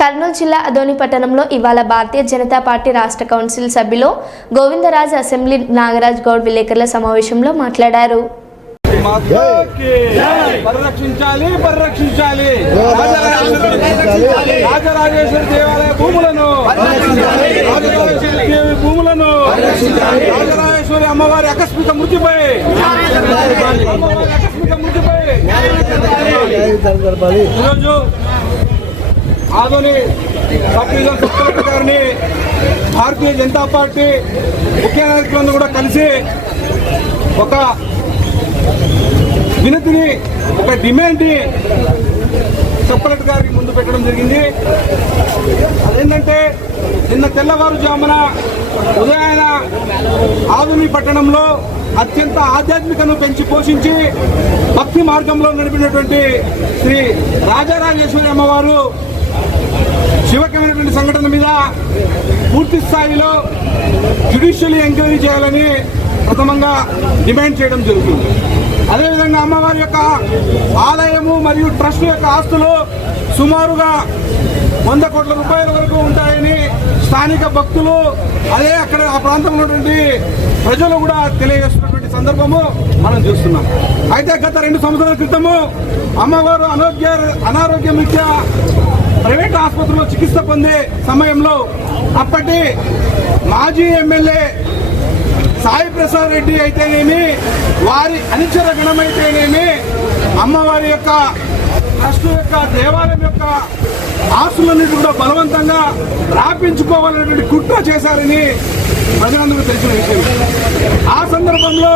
కర్నూలు జిల్లా అదోని పట్టణంలో ఇవాళ భారతీయ జనతా పార్టీ రాష్ట్ర కౌన్సిల్ సభ్యులు గోవిందరాజ్ అసెంబ్లీ నాగరాజ్ గౌడ్ విలేకరుల సమావేశంలో మాట్లాడారు. పరిరక్షించాలి పరిరక్షించాలి. రాజరాజేశ్వరి దేవాలయ భూములను. భూములను. రాజరాజేశ్వరి అమ్మవారి ఆకస్మిక మృతిపై. అమ్మవారి ఆకస్మిక మృతిపై. ఈరోజు ఆదోని పార్టీలో సుప్రీం గారిని భారతీయ జనతా పార్టీ ముఖ్య నాయకులందరూ కూడా కలిసి ఒక వినతిని ఒక డిమాండ్ని సపరేట్ గారికి ముందు పెట్టడం జరిగింది. అదేంటంటే నిన్న తెల్లవారుజామున ఉదయాన ఆదుని పట్టణంలో అత్యంత ఆధ్యాత్మికను పెంచి పోషించి భక్తి మార్గంలో నడిపినటువంటి శ్రీ రాజారాజేశ్వరి అమ్మవారు శివకమైనటువంటి సంఘటన మీద పూర్తి స్థాయిలో జ్యుడిషియల్ ఎంక్వైరీ చేయాలని ప్రథమంగా డిమాండ్ చేయడం జరుగుతుంది. అదేవిధంగా అమ్మవారి యొక్క ఆలయము మరియు ట్రస్ట్ యొక్క ఆస్తులు సుమారుగా వంద కోట్ల రూపాయల వరకు ఉంటాయని స్థానిక భక్తులు అదే అక్కడ ఆ ప్రాంతంలో ఉన్నటువంటి ప్రజలు కూడా తెలియజేస్తున్నటువంటి సందర్భము మనం చూస్తున్నాం. అయితే గత రెండు సంవత్సరాల క్రితము అమ్మవారు అనారోగ్య అనారోగ్యం రీత్యా ప్రైవేట్ ఆసుపత్రిలో చికిత్స పొందే సమయంలో అప్పటి మాజీ ఎమ్మెల్యే సాయి ప్రసాద్ రెడ్డి అయితేనేమి వారి అనుచర గణమైతేనేమి అమ్మవారి యొక్క ట్రస్ట్ యొక్క దేవాలయం యొక్క ఆస్తులన్నిటి కూడా బలవంతంగా రాపించుకోవాలనేటువంటి కుట్ర చేశారని ప్రజలందరూ తెలిసిన విషయం. ఆ సందర్భంలో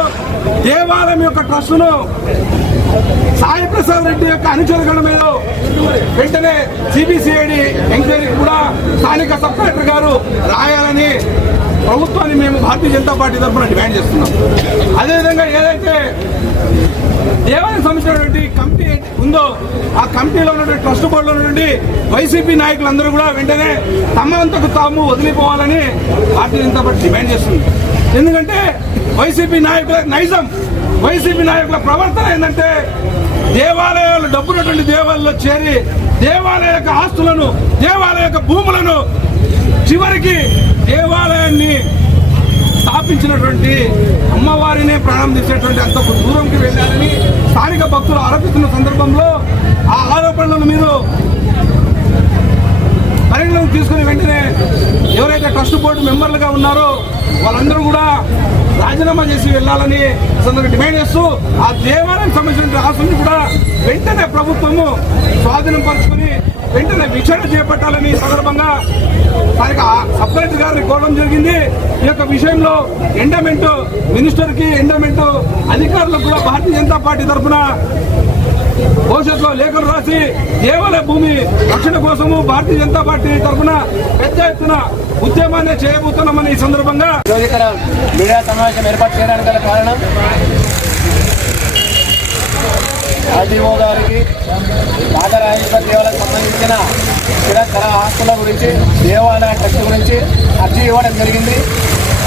దేవాలయం యొక్క ట్రస్టును సాయి ప్రసాద్ రెడ్డి యొక్క అనుచరగణ మీద వెంటనే సిబిసిఐడి ఎంక్వైరీ కూడా స్థానిక సబ్ కలెక్టర్ గారు రాయాలని ప్రభుత్వాన్ని మేము భారతీయ జనతా పార్టీ తరఫున డిమాండ్ చేస్తున్నాం. అదేవిధంగా ఏదైతే దేవాలయం సంబంధించినటువంటి కమిటీ ఉందో ఆ కమిటీలో ఉన్నటువంటి ట్రస్ట్ బోర్డులో ఉన్నటువంటి వైసీపీ నాయకులందరూ కూడా వెంటనే తమ అంతకు తాము వదిలిపోవాలని భారతీయ జనతా పార్టీ డిమాండ్ చేస్తుంది. ఎందుకంటే వైసీపీ నాయకుల నైజం వైసీపీ నాయకుల ప్రవర్తన ఏంటంటే దేవాలయాలు డబ్బున్నటువంటి దేవాలయంలో చేరి దేవాలయ యొక్క ఆస్తులను దేవాలయ యొక్క భూములను చివరికి దేవాలయాన్ని స్థాపించినటువంటి అమ్మవారినే ప్రాణం తీసేటువంటి అంత దూరంకి వెళ్ళారని స్థానిక భక్తులు ఆరోపిస్తున్న సందర్భంలో ఆ ఆరోపణలను మీరు పరిగణలోకి తీసుకుని వెంటనే ఎవరైతే ట్రస్ట్ బోర్డు మెంబర్లుగా ఉన్నారో వాళ్ళందరూ కూడా రాజీనామా చేసి వెళ్ళాలని సందర్భంగా డిమాండ్ చేస్తూ ఆ దేవాలయం సంబంధించిన ఆస్తుల్ని కూడా వెంటనే ప్రభుత్వము స్వాధీనం పరుచుకుని వెంటనే విచారణ చేపట్టాలని సందర్భంగా స్థానిక సపరేట్ గారిని కోరడం జరిగింది. ఈ యొక్క విషయంలో ఎండమెంట్ మినిస్టర్కి ఎండమెంట్ అధికారులకు కూడా భారతీయ జనతా పార్టీ తరఫున భవిష్యత్తులో లేఖలు రాసి దేవాలయ భూమి రక్షణ కోసము భారతీయ జనతా పార్టీ తరఫున పెద్ద ఎత్తున ఉద్యమాన్ని చేయబోతున్నామని ఈ సందర్భంగా మీడియా సమావేశం ఏర్పాటు చేయడానికి గల కారణం ఆర్టీఓ గారికి నాగరాజేశ్వర దేవాలయం సంబంధించిన స్థిరకర ఆస్తుల గురించి దేవాలయ ట్రస్ట్ గురించి అర్జీ ఇవ్వడం జరిగింది.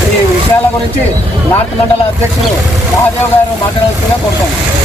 ఈ విషయాల గురించి నార్త్ మండల అధ్యక్షుడు మహాదేవ్ గారు మాట్లాడాల్సిందిగా కోరుతాను